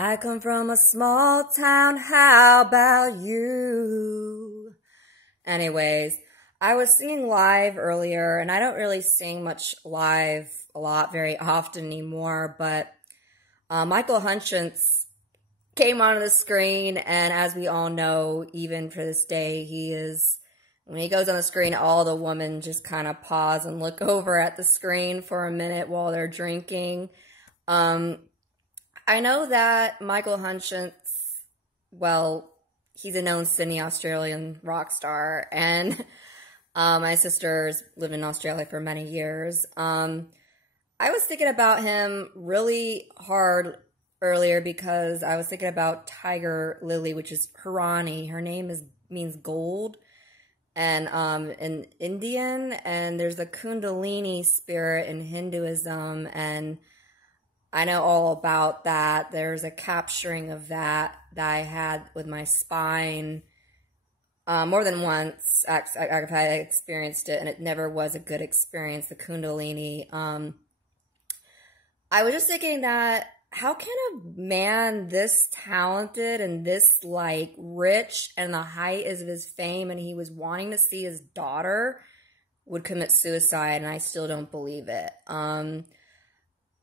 I come from a small town, how about you? Anyways, I was singing live earlier, and I don't really sing much live a lot very often anymore, but Michael Hutchence came onto the screen, and as we all know, even for this day, when he goes on the screen, all the women just kind of pause and look over at the screen for a minute while they're drinking. I know that Michael Hutchence, well, he's a known Sydney, Australian rock star, and my sister's lived in Australia for many years. I was thinking about him really hard earlier because I was thinking about Tiger Lily, which is Hirani. Her name means gold, and in Indian, and there's a Kundalini spirit in Hinduism, and I know all about that. There's a capturing of that I had with my spine more than once. I've experienced it, and it never was a good experience, the Kundalini. I was just thinking that how can a man this talented and this, like, rich and the height of his fame, and he was wanting to see his daughter, would commit suicide, and I still don't believe it.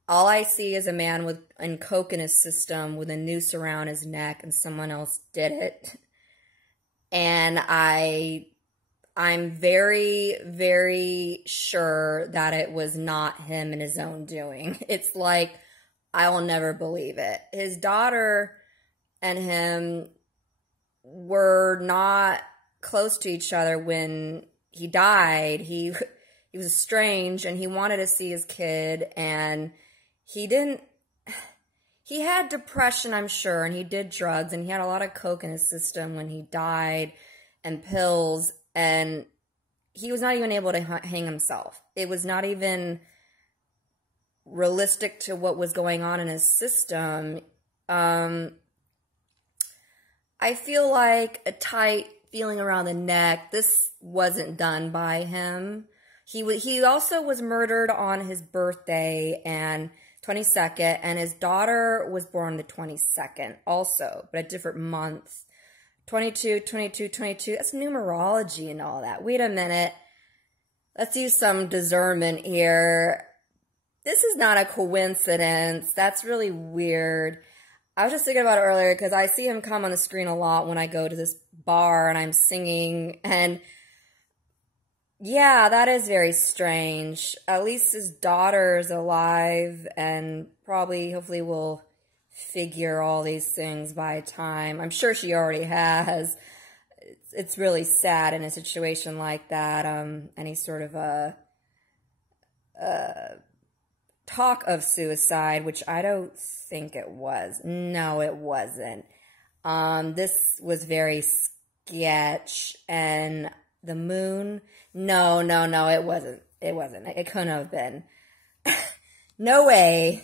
All I see is a man with coke in his system with a noose around his neck, and someone else did it. And I'm very, very sure that it was not him and his own doing. It's like, I will never believe it. His daughter and him were not close to each other when he died. He was estranged, and he wanted to see his kid, and he had depression, I'm sure, and he did drugs, and he had a lot of coke in his system when he died, and pills, and he was not even able to hang himself. It was not even realistic to what was going on in his system. I feel like a tight feeling around the neck. This wasn't done by him. He also was murdered on his birthday, and 22nd, and his daughter was born the 22nd also, but a different month. 22, 22, 22, that's numerology and all that. Wait a minute. Let's use some discernment here. This is not a coincidence. That's really weird. I was just thinking about it earlier because I see him come on the screen a lot when I go to this bar and I'm singing, and yeah, that is very strange. At least his daughter is alive, and probably, hopefully, will figure all these things by time. I'm sure she already has. It's really sad in a situation like that. Any sort of talk of suicide, which I don't think it was. No, it wasn't. This was very sketch, and the moon. No, it wasn't. It couldn't have been. No way.